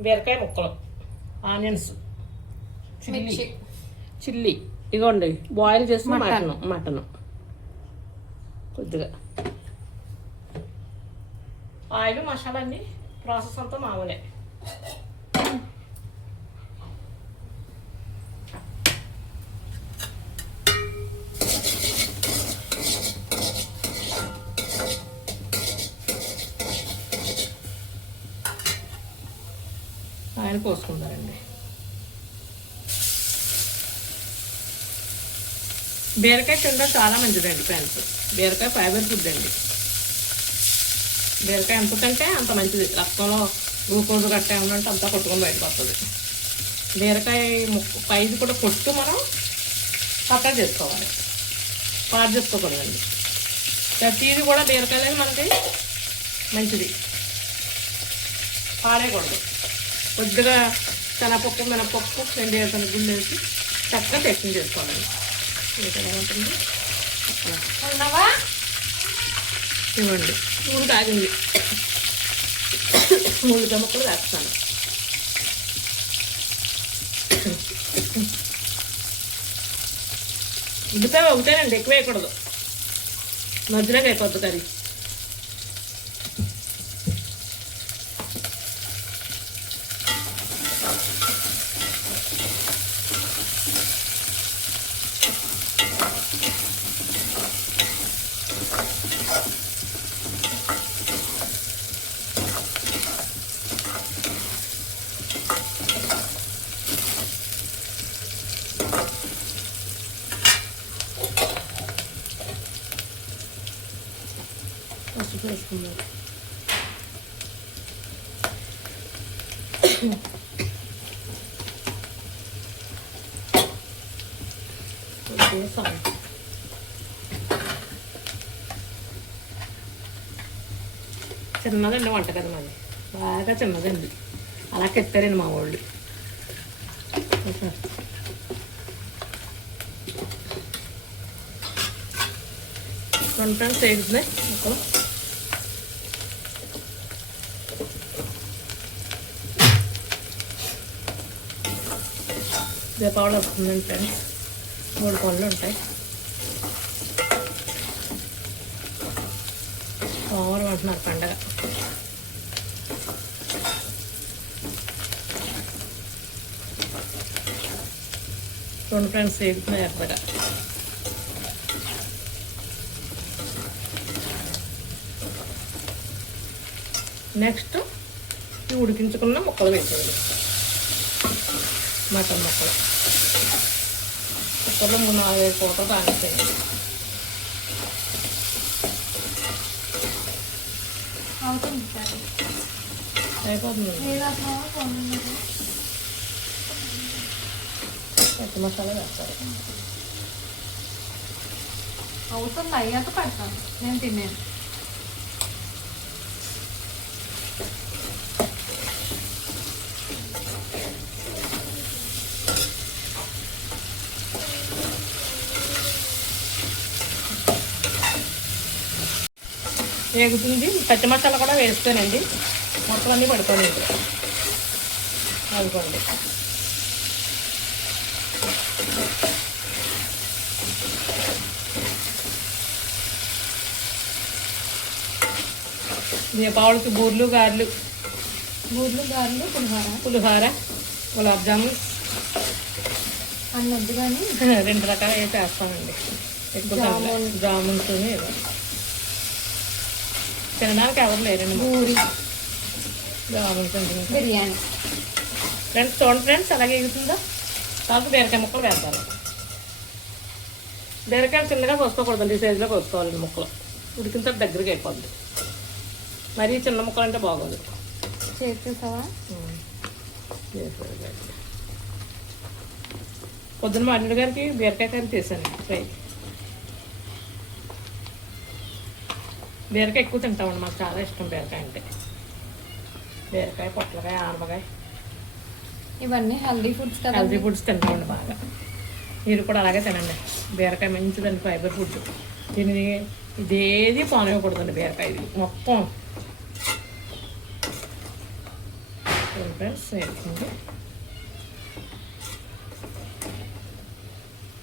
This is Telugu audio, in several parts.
బీరకాయ ముక్కలు. ఆనియన్స్. మిర్చి. చిల్లీ. ఇదిగోండి బాయిల్ చేసిన మటన్ మటన్. కొద్దిగా. ఆయిల్ మసాలా అన్ని ప్రాసెస్ అంతా మామూలే. ఆయన కోసుకుంటారండి. బీరకాయ తినడం చాలా మంచిదండి ఫ్రెండ్స్. బీరకాయ ఫైబర్ ఫుడ్ అండి బీరకాయ ఎంత కంటే అంత మంచిది. రక్తంలో గ్లూకోజ్ గట్ట ఏమంటే అంతా కొట్టుకొని బయటపడుతుంది బీరకాయ ముక్కు పైది కూడా కొట్టు మనం పక్కన చేసుకోవాలి. పాడు చేసుకోకూడదండి. ప్రతిది కూడా బీరకాయలే మనకి మంచిది. పాడేయకూడదు. కొద్దిగా శనగపప్పు మినపప్పు రెండు వేసిన గుండె వేసి చక్కగా ఉంటుంది? ఉన్నావా? ఇవ్వండి. నూనె తాగింది. నూనె ముక్కలు వేస్తాను. ఉడితే ఒకటేనండి ఎక్కువ వేయకూడదు. మధ్యలోకి అయిపోద్ది కర్రీ. 아, 맛있어, 맛있어. సాల్ట్ చిన్నదండి వంటగది మాది బాగా చిన్నదండి అలా కెత్తారండి మా వాళ్ళు కొంటాం సేగుతున్నాయి మొక్కలు దీపావళి వస్తుందండి ఫ్రెండ్స్ మూడు పనులు ఉంటాయి. సోమవారం అంటున్నారు పండగ. రెండు ఫ్రెండ్స్ సేగుతున్నాయి ఎర్రగా నెక్స్ట్ ఈ ఉడికించుకున్న ముక్కలు వేసేది మటన్ ముక్కలు. ముక్కలు మూడు నాలుగైదు పూటలు సార్. అయిపోతుంది. లేదా పొంది పచ్చి మసాలా వేస్తారు. అవుతుంది అయ్యాక పెడతాను. నేను తిన్నాను వేగుతుంది. పచ్చి మసాలా కూడా వేస్తానండి. మొత్తం అన్నీ పడుకోండి ఇప్పుడు అనుకోండి దీపావళికి బూర్లు గారెలు. బూర్లు గారెలు పులిహోర. పులిహోర గులాబ్ జామున్. అన్ని వద్దు కానీ. రెండు రకాలు అయితే వేస్తామండి. ఎక్కువ ఏదో. తినడానికి ఎవరు లేరండి పూరి. బిర్యానీ. ఫ్రెండ్స్ చూడండి ఫ్రెండ్స్ అలాగే ఎగుతుందో కాకపోతే బీరకాయ ముక్కలు వేస్తారు. బీరకాయలు చిన్నగా కోసుకోకూడదండి ఈ సైజులో కోసుకోవాలండి ముక్కలు. ఉడికిన తర్వాత దగ్గరికి అయిపోద్ది. మరీ చిన్న ముక్కలు అంటే బాగోదు. చేసేసావా? పొద్దున మా అల్లుడు గారికి బీరకాయ కర్రీ చేశాను ఫ్రై. బీరకాయ ఎక్కువ తింటామండి మాకు చాలా ఇష్టం బీరకాయ అంటే. బీరకాయ పొట్లకాయ ఆనపకాయ. ఇవన్నీ హెల్దీ ఫుడ్స్ కదా హెల్తీ ఫుడ్స్ తింటామండి బాగా. మీరు కూడా అలాగే తినండి. బీరకాయ మంచిదండి ఫైబర్ ఫుడ్ దీనిని ఇదేది పానివ్వకూడదండి బీరకాయ ఇది మొత్తం. ఫ్రెండ్స్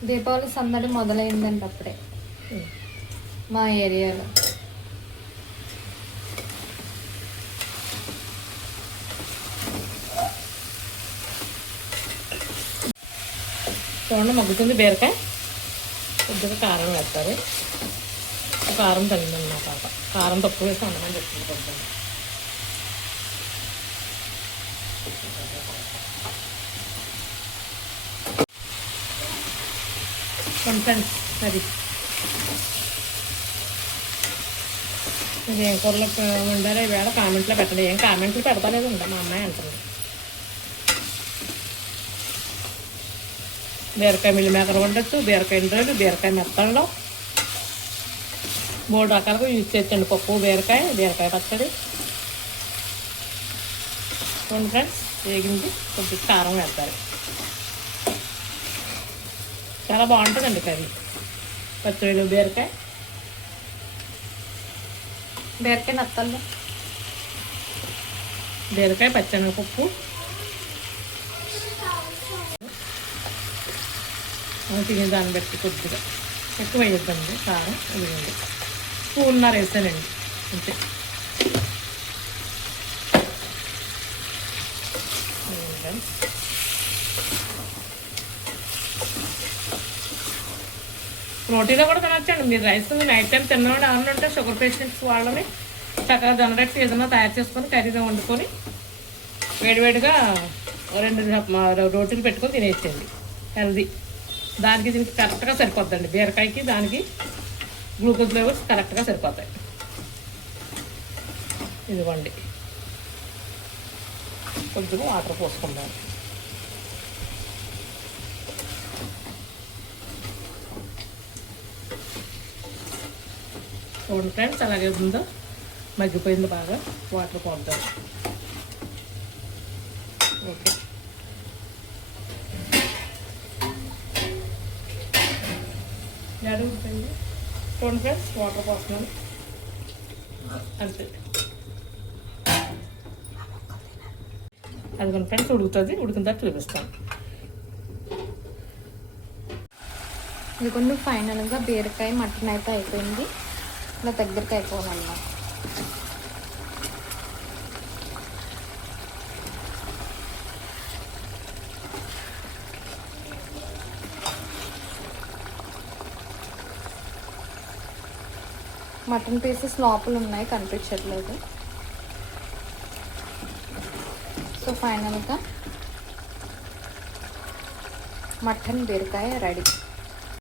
దీపావళి సందడి మొదలైందండి అప్పుడే. మా ఏరియాలో. చూడండి మగ్గుతుంది బీరకాయ కొద్దిగా కారం వేస్తారు కారం తగ్గిందండి నా పాప కారం తక్కువ వేసి అందమని చెప్తుంది కొద్దిగా కొంచెం అది ఇది ఏం కూరలో ఉండాలి ఈవేళ కామెంట్లో పెట్టండి ఏం కామెంట్లు పెడతలేదు ఉండ మా అమ్మాయి అంటుంది బీరకాయ మిల్లి మేకర వండొచ్చు బీరకాయ ఎండ్రాయిలు బీరకాయ మెత్తంలో మూడు రకాలుగా యూజ్ చేయొచ్చండి పప్పు బీరకాయ బీరకాయ పచ్చడి. చూడండి ఫ్రెండ్స్ వేగింది కొద్దిగా కారం వేస్తారు. చాలా బాగుంటుందండి కర్రీ. పచ్చడిలో బీరకాయ. బీరకాయ నత్తల్లో బీరకాయ పచ్చెనగపప్పు తినే దాన్ని బట్టి కొద్దిగా. ఎక్కువ వేయద్దండి కారం ఇదిగోండి పూలున్నర వేసానండి అంతే. రోటీలో కూడా తినొచ్చండి. మీరు రైస్ నైట్ టైం తిన్నవాడు ఎవరైనా ఉంటే షుగర్ పేషెంట్స్ వాళ్ళని చక్కగా జనరేట్ ఏదైనా తయారు చేసుకొని కర్రీగా వండుకొని వేడివేడిగా రెండు రోటీలు పెట్టుకొని తినేసేయండి. హెల్దీ. దానికి దీనికి కరెక్ట్గా సరిపోద్దండి. బీరకాయకి దానికి గ్లూకోజ్ లెవెల్స్ కరెక్ట్గా సరిపోతాయి. ఇదిగోండి. కొంచెం వాటర్ పోసుకుందాం. చూడండి ఫ్రెండ్స్ అలాగే ఉందో? మగ్గిపోయింది బాగా. వాటర్ పోద్దాం. అడుగుతుంది చూడండి ఫ్రెండ్స్ వాటర్ పోస్తున్నాను. అంతే. అది కొన్ని ఫ్రెండ్స్ ఉడుకుతుంది. ఉడికిన తర్వాత చూపిస్తాను. ఇది కొన్ని ఫైనల్గా బీరకాయ మటన్ అయితే అయిపోయింది. ఇలా దగ్గరికి అన్నమాట మటన్ పీసెస్ లోపల ఉన్నాయి కనిపించట్లేదు. సో ఫైనల్గా మటన్ బీరకాయ రెడీ.